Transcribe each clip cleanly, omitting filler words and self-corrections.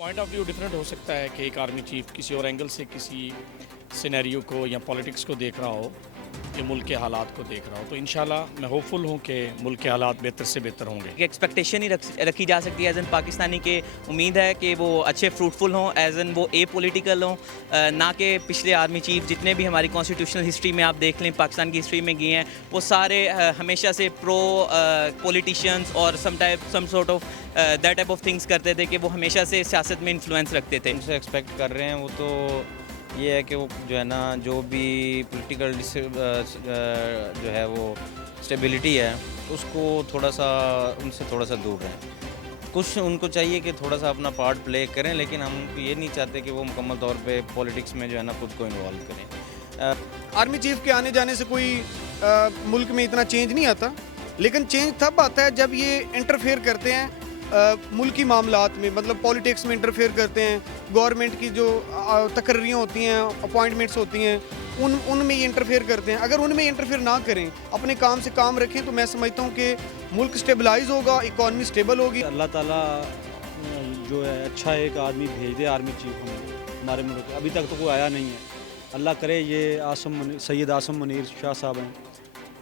Point of view different हो सकता है कि एक आर्मी चीफ किसी और एंगल से किसी सिनेरियो को या पॉलिटिक्स को देख रहा हो या मुल्क के हालात को देख रहा हो। तो इंशाल्लाह मैं होपफुल हूँ कि मुल्क के हालात बेहतर से बेहतर होंगे। एक एक्सपेक्टेशन ही रखी जा सकती है एज एन पाकिस्तानी के। उम्मीद है कि वो अच्छे फ्रूटफुल हों, एज एन वो ए पोलिटिकल हों, ना कि पिछले आर्मी चीफ जितने भी हमारी कॉन्स्टिट्यूशनल हिस्ट्री में आप देख लें, पाकिस्तान की हिस्ट्री में गए हैं, वो सारे हमेशा से प्रो पॉलिटिशियंस और some sort of that type of things करते थे कि वो हमेशा से सियासत में इन्फ्लुएंस रखते थे। उनसे एक्सपेक्ट कर रहे हैं वो तो ये है कि वो जो है ना जो भी पॉलिटिकल जो है वो स्टेबिलिटी है उसको थोड़ा सा उनसे थोड़ा सा दूर रहें। कुछ उनको चाहिए कि थोड़ा सा अपना पार्ट प्ले करें, लेकिन हम उनको ये नहीं चाहते कि वो मुकम्मल तौर पे पॉलिटिक्स में जो है ना खुद को इन्वॉल्व करें। आर्मी चीफ के आने जाने से कोई मुल्क में इतना चेंज नहीं आता, लेकिन चेंज तब आता है जब ये इंटरफेयर करते हैं मुल्की मामलात में, मतलब पॉलिटिक्स में इंटरफेयर करते हैं। गवर्नमेंट की जो तकर्रियाँ होती हैं, अपॉइंटमेंट्स होती हैं, उनमें ये इंटरफेयर करते हैं। अगर उनमें इंटरफेयर ना करें, अपने काम से काम रखें, तो मैं समझता हूँ कि मुल्क स्टेबलाइज होगा, इकॉनमी स्टेबल होगी। अल्लाह ताला जो है अच्छा एक आदमी भेज दे आर्मी चीफ हमारे मुल्क में। अभी तक तो कोई आया नहीं है। अल्लाह करे ये सैयद आसम मुनीर शाह साहब हैं,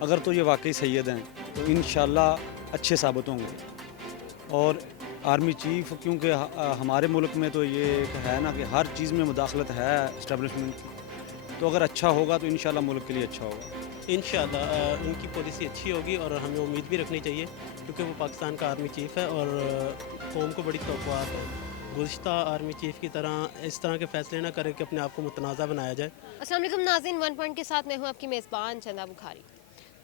अगर तो ये वाकई सैयद हैं तो इंशाल्लाह अच्छे साबित होंगे। और आर्मी चीफ क्योंकि हमारे मुल्क में तो ये एक है ना कि हर चीज़ में मुदाखलत है इस्टेब्लिशमेंट की, तो अगर अच्छा होगा तो इंशाल्लाह मुल्क के लिए अच्छा होगा। इंशाल्लाह उनकी पॉलिसी अच्छी होगी और हमें उम्मीद भी रखनी चाहिए क्योंकि वो पाकिस्तान का आर्मी चीफ़ है और कौम को बड़ी तवक्कुआत है। गुज़श्ता आर्मी चीफ़ की तरह इस तरह के फ़ैसले ना करें कि अपने आप को मुतनाज़ा बनाया जाए। अस्सलाम वालेकुम नाज़रीन, वन पॉइंट के साथ मैं हूँ आपकी मेज़बान चंदा बुखारी।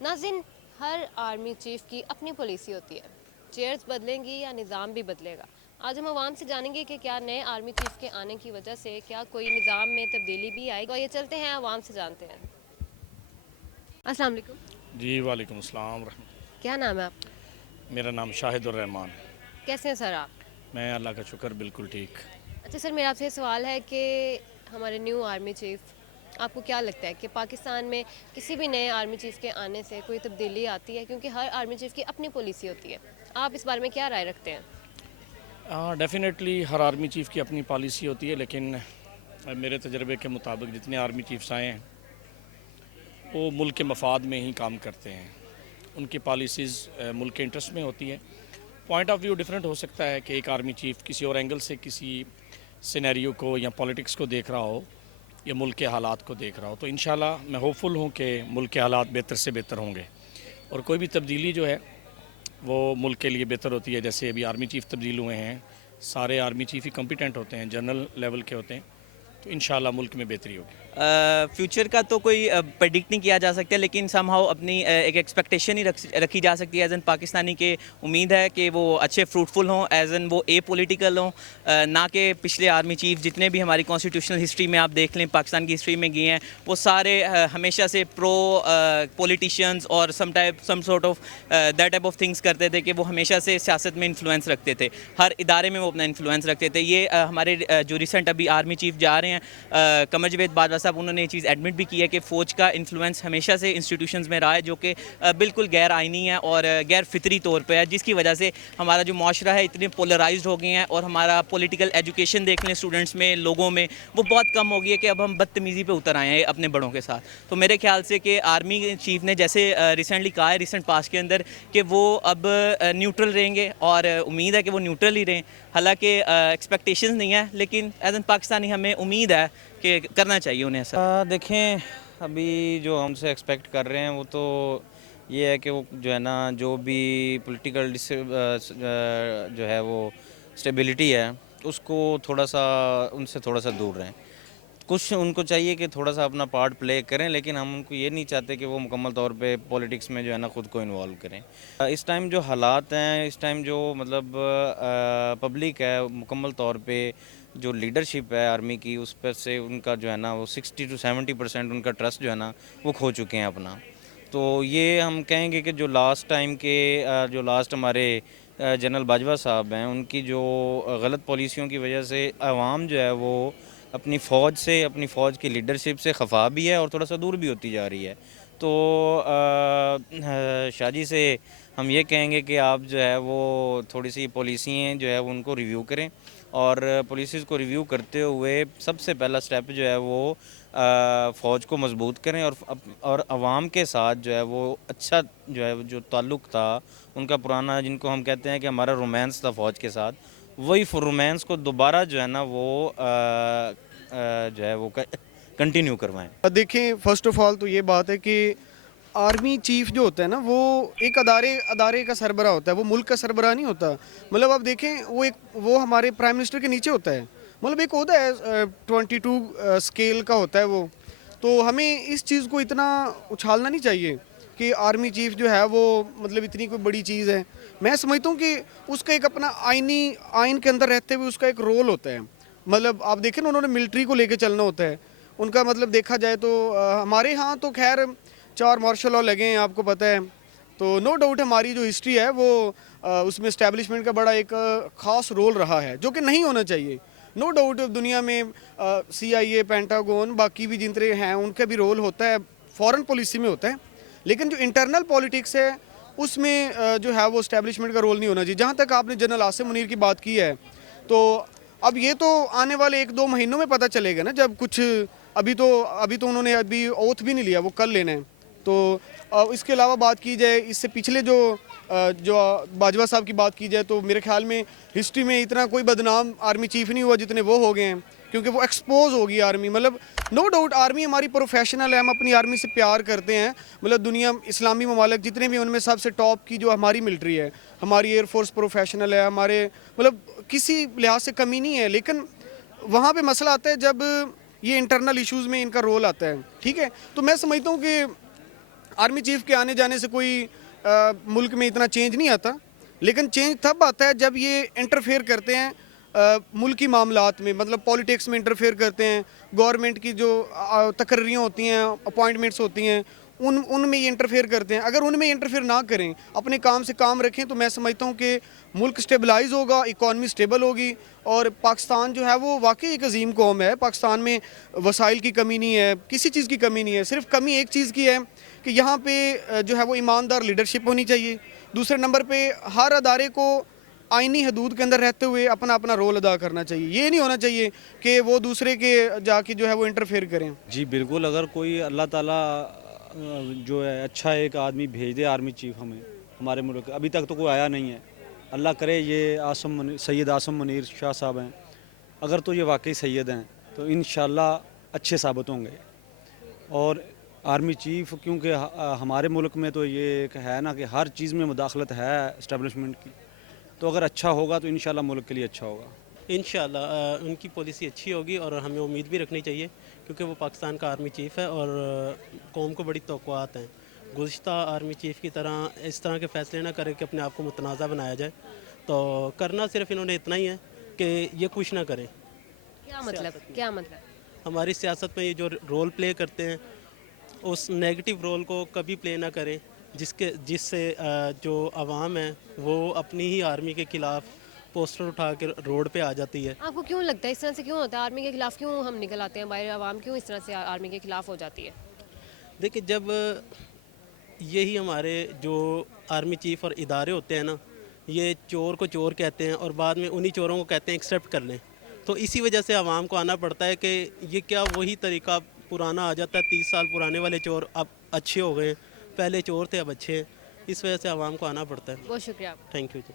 नाज़रीन, हर आर्मी चीफ़ की अपनी पॉलिसी होती है। चेयर्स बदलेंगी या निज़ाम भी बदलेगा। आज हम आवाम से जानेंगे कि क्या नए आर्मी चीफ़ के आने की वजह से क्या कोई निज़ाम में तब्दीली भी आएगी। और ये चलते हैं आवाम से जानते हैं। अस्सलाम वालेकुम। जी वालेकुम अस्सलाम रहमतुल्लाह। क्या नाम है आपका? मेरा नाम शाहिदुर रहमान। कैसे हैं सर आप? मैं अल्लाह का शुक्र बिल्कुल ठीक। अच्छा सर, मेरा आपसे ये सवाल है कि हमारे न्यू आर्मी चीफ़, आपको क्या लगता है कि पाकिस्तान में किसी भी नए आर्मी चीफ़ के आने से कोई तब्दीली आती है? क्योंकि हर आर्मी चीफ़ की अपनी पॉलिसी होती है। आप इस बारे में क्या राय रखते हैं? डेफिनेटली हर आर्मी चीफ की अपनी पॉलिसी होती है, लेकिन मेरे तजर्बे के मुताबिक जितने आर्मी चीफ्स आए हैं वो मुल्क के मफाद में ही काम करते हैं। उनकी पॉलिसीज़ मुल्क के इंटरेस्ट में होती है। पॉइंट ऑफ व्यू डिफरेंट हो सकता है कि एक आर्मी चीफ किसी और एंगल से किसी सिनेरियो को या पॉलिटिक्स को देख रहा हो या मुल्क के हालात को देख रहा हो। तो इंशाल्लाह मैं होपफुल हूँ कि मुल्क के हालात बेहतर से बेहतर होंगे और कोई भी तब्दीली जो है वो मुल्क के लिए बेहतर होती है। जैसे अभी आर्मी चीफ तब्दील हुए हैं, सारे आर्मी चीफ ही कॉम्पिटेंट होते हैं, जनरल लेवल के होते हैं, तो इंशाल्लाह मुल्क में बेहतरी होगी। फ्यूचर का तो कोई प्रेडिक्ट नहीं किया जा सकता, लेकिन समहाउ अपनी एक एक्सपेक्टेशन ही रखी जा सकती है एज एन पाकिस्तानी के। उम्मीद है कि वो अच्छे फ्रूटफुल हों, एज एन वो ए पोलिटिकल हों, ना कि पिछले आर्मी चीफ जितने भी हमारी कॉन्स्टिट्यूशनल हिस्ट्री में आप देख लें, पाकिस्तान की हिस्ट्री में गए हैं, वो सारे हमेशा से प्रो पॉलिटिशियंस और some sort of that type of things करते थे कि वो हमेशा से सियासत में इन्फ्लुएंस रखते थे। हर इदारे में वो अपना इन्फ्लुएंस रखते थे। ये हमारे जो रिसेंट अभी आर्मी चीफ जा रहे हैं कमर जवेद बाजवा साहब, उन्होंने ये चीज़ एडमिट भी की है कि फ़ौज का इन्फ्लुएंस हमेशा से इंस्टीट्यूशंस में रहा है, जो कि बिल्कुल गैर आइनी है और गैर फितरी तौर पे है, जिसकी वजह से हमारा जो माशरा है इतने पोलराइज्ड हो गए हैं और हमारा पॉलिटिकल एजुकेशन देख लें स्टूडेंट्स में, लोगों में, वो बहुत कम हो गई है कि अब हम बदतमीज़ी पे उतर आए हैं अपने बड़ों के साथ। तो मेरे ख्याल से कि आर्मी चीफ ने जैसे रिसेंटली कहा है रिसेंट पास के अंदर कि वो अब न्यूट्रल रहेंगे और उम्मीद है कि वो न्यूट्रल ही रहें। हालांकि एक्सपेक्टेशंस नहीं है, लेकिन एज एन पाकिस्तानी हमें उम्मीद है कि करना चाहिए उन्हें ऐसा। देखें, अभी जो हमसे एक्सपेक्ट कर रहे हैं वो तो ये है कि वो जो है ना जो भी पॉलिटिकल जो है वो स्टेबिलिटी है उसको थोड़ा सा उनसे थोड़ा सा दूर रहें। कुछ उनको चाहिए कि थोड़ा सा अपना पार्ट प्ले करें, लेकिन हम उनको ये नहीं चाहते कि वो मुकम्मल तौर पे पॉलिटिक्स में जो है ना खुद को इन्वॉल्व करें। इस टाइम जो हालात हैं, इस टाइम जो मतलब पब्लिक है, मुकम्मल तौर पे जो लीडरशिप है आर्मी की, उस पर से उनका जो है ना वो 60 to 70% उनका ट्रस्ट जो है ना वो खो चुके हैं अपना। तो ये हम कहेंगे कि जो लास्ट टाइम के जो लास्ट हमारे जनरल बाजवा साहब हैं, उनकी जो गलत पॉलिसियों की वजह से आवाम जो है वो अपनी फ़ौज से, अपनी फ़ौज की लीडरशिप से खफा भी है और थोड़ा सा दूर भी होती जा रही है। तो शाजी से हम ये कहेंगे कि आप जो है वो थोड़ी सी पॉलिसियाँ जो है वो उनको रिव्यू करें और पॉलिसीज़ को रिव्यू करते हुए सबसे पहला स्टेप जो है वो फ़ौज को मजबूत करें और आवाम के साथ जो है वो अच्छा जो है जो ताल्लुक़ था उनका पुराना, जिनको हम कहते हैं कि हमारा रोमांस था फ़ौज के साथ, वही रोमांस को दोबारा जो है ना वो जो है वो कंटिन्यू करवाएं। देखें, फर्स्ट ऑफ ऑल तो ये बात है कि आर्मी चीफ जो होता है ना, वो एक अदारे का सरबरा होता है, वो मुल्क का सरबरा नहीं होता। मतलब आप देखें, वो हमारे प्राइम मिनिस्टर के नीचे होता है। मतलब एक होता है 22 स्केल का होता है वो। तो हमें इस चीज़ को इतना उछालना नहीं चाहिए कि आर्मी चीफ जो है वो मतलब इतनी कोई बड़ी चीज़ है। मैं समझता हूँ कि उसका एक अपना आइन के अंदर रहते हुए उसका एक रोल होता है। मतलब आप देखें ना, उन्होंने मिलिट्री को लेके चलना होता है उनका। मतलब देखा जाए तो हमारे यहाँ तो खैर 4 मार्शल लॉ लगे हैं, आपको पता है। तो नो डाउट हमारी जो हिस्ट्री है वो उसमें इस्टेब्लिशमेंट का बड़ा एक ख़ास रोल रहा है, जो कि नहीं होना चाहिए। नो डाउट दुनिया में CIA, पेंटागन, बाकी भी जितने हैं उनका भी रोल होता है, फॉरेन पॉलिसी में होता है। लेकिन जो इंटरनल पॉलिटिक्स है उसमें जो है वो इस्टेब्लिशमेंट का रोल नहीं होना चाहिए। जहाँ तक आपने जनरल आसिम मुनीर की बात की है, तो अब ये तो आने वाले 1-2 महीनों में पता चलेगा ना, जब कुछ अभी तो उन्होंने अभी ओथ भी नहीं लिया, वो कल लेना है। तो इसके अलावा बात की जाए, इससे पिछले जो बाजवा साहब की बात की जाए, तो मेरे ख्याल में हिस्ट्री में इतना कोई बदनाम आर्मी चीफ नहीं हुआ जितने वो हो गए हैं, क्योंकि वो एक्सपोज होगी आर्मी। मतलब नो डाउट आर्मी हमारी प्रोफेशनल है, हम अपनी आर्मी से प्यार करते हैं। मतलब दुनिया इस्लामी ममालिक जितने भी, उनमें सबसे टॉप की जो हमारी मिलिट्री है, हमारी एयरफोर्स प्रोफेशनल है, हमारे मतलब किसी लिहाज से कमी नहीं है। लेकिन वहाँ पे मसला आता है जब ये इंटरनल इश्यूज़ में इनका रोल आता है, ठीक है। तो मैं समझता हूँ कि आर्मी चीफ के आने जाने से कोई मुल्क में इतना चेंज नहीं आता। लेकिन चेंज तब आता है जब ये इंटरफेयर करते हैं मुल्की मामलात में, मतलब पॉलिटिक्स में इंटरफेयर करते हैं। गवर्नमेंट की जो तकर्रियाँ होती हैं, अपॉइंटमेंट्स होती हैं, उनमें ये इंटरफेयर करते हैं। अगर उनमें इंटरफेयर ना करें, अपने काम से काम रखें, तो मैं समझता हूँ कि मुल्क स्टेबलाइज होगा, इकॉनमी स्टेबल होगी। और पाकिस्तान जो है वो वाकई एक अजीम कौम है। पाकिस्तान में वसाइल की कमी नहीं है, किसी चीज़ की कमी नहीं है। सिर्फ कमी एक चीज़ की है कि यहाँ पे जो है वो ईमानदार लीडरशिप होनी चाहिए। दूसरे नंबर पे हर अदारे को आइनी हदूद के अंदर रहते हुए अपना अपना रोल अदा करना चाहिए। ये नहीं होना चाहिए कि वो दूसरे के जाके जो है वो इंटरफेयर करें। जी बिल्कुल, अगर कोई अल्लाह ताला जो है अच्छा एक आदमी भेज दे आर्मी चीफ हमें, हमारे मुल्क, अभी तक तो कोई आया नहीं है। अल्लाह करे ये सैयद आसम मुनीर शाह साहब हैं, अगर तो ये वाकई सैयद हैं तो इंशाल्लाह अच्छे साबित होंगे। और आर्मी चीफ, क्योंकि हमारे मुल्क में तो ये एक है ना कि हर चीज़ में मुदाखलत है इस्टेब्लिशमेंट की, तो अगर अच्छा होगा तो इंशाल्लाह मुल्क के लिए अच्छा होगा। इंशाल्लाह उनकी पॉलिसी अच्छी होगी और हमें उम्मीद भी रखनी चाहिए, क्योंकि वो पाकिस्तान का आर्मी चीफ़ है और कौम को बड़ी तवक्कुआत हैं। गुज़िश्ता आर्मी चीफ़ की तरह इस तरह के फ़ैसले ना करें कि अपने आप को मुतनाज़ा बनाया जाए। तो करना सिर्फ इन्होंने इतना ही है कि ये कुछ ना करें। क्या मतलब? हमारी सियासत में ये जो रोल प्ले करते हैं, उस नेगेटिव रोल को कभी प्ले ना करें, जिससे जो आवाम है वो अपनी ही आर्मी के ख़िलाफ़ पोस्टर उठा के रोड पे आ जाती है। आपको क्यों लगता है इस तरह से क्यों होता है? आर्मी के खिलाफ क्यों हम निकल आते हैं बाहर? आवाम क्यों इस तरह से आर्मी के खिलाफ हो जाती है? देखिए, जब यही हमारे जो आर्मी चीफ़ और इदारे होते हैं ना, ये चोर को चोर कहते हैं और बाद में उन्हीं चोरों को कहते हैं एक्सेप्ट कर लें, तो इसी वजह से आवाम को आना पड़ता है कि ये क्या वही तरीका पुराना आ जाता है। 30 साल पुराने वाले चोर अब अच्छे हो गए, पहले चोर थे अब अच्छे हैं। इस वजह से आवाम को आना पड़ता है। बहुत शुक्रिया। Thank you ji.